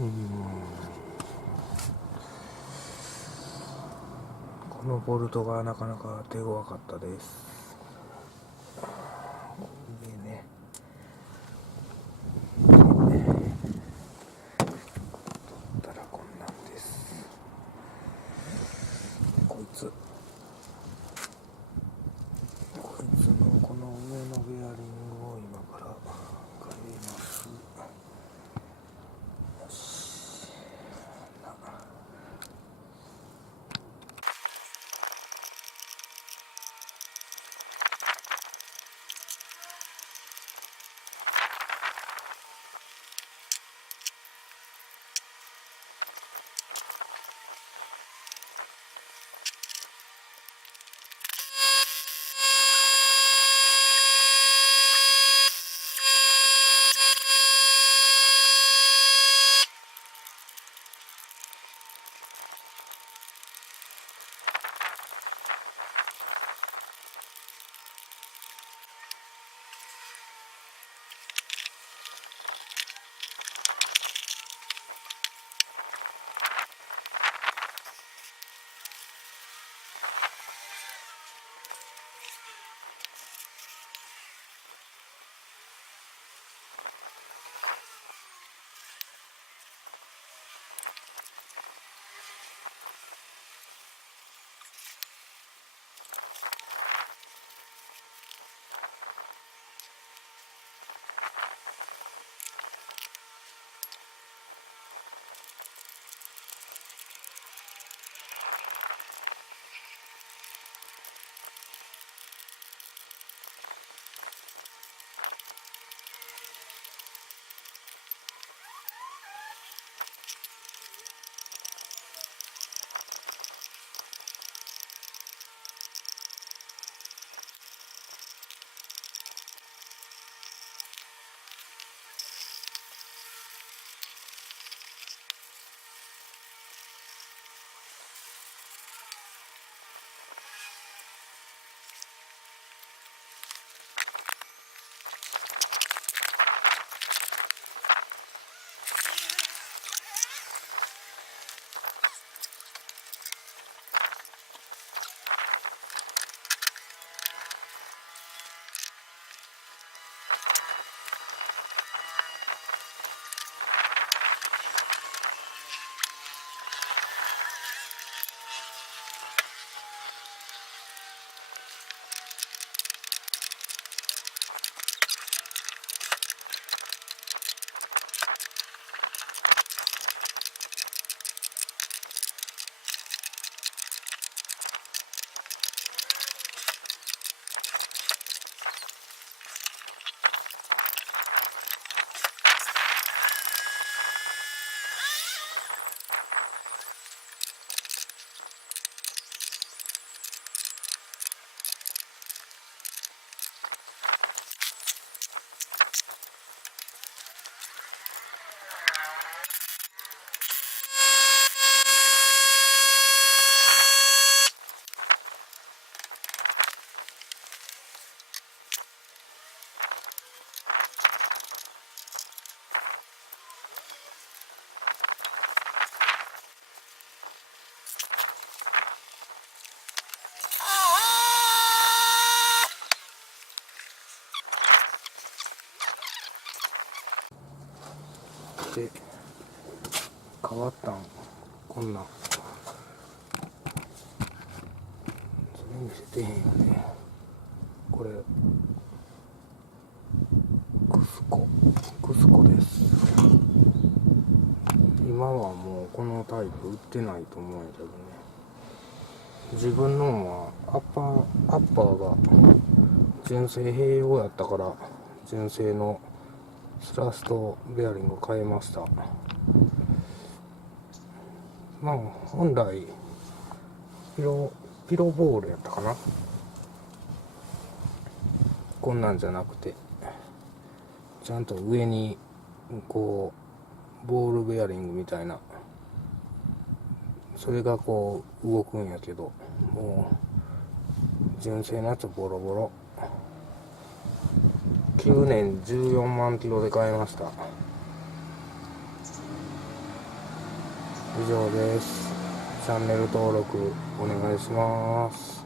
このボルトがなかなか手強かったです。こいつのこの上のベアリングを今から変えます。よし。で変わったんこんなんそれ見せてへんよね。これクスコです。今はもうこのタイプ売ってないと思うんやけどね。自分のはアッパーが純正併用やったから純正のスラストベアリング変えました。まあ本来ピロボールやったかな、こんなんじゃなくてちゃんと上にこうボールベアリングみたいな、それがこう動くんやけど、もう純正のやつボロボロ。9年14万キロで買いました。以上です。チャンネル登録お願いします。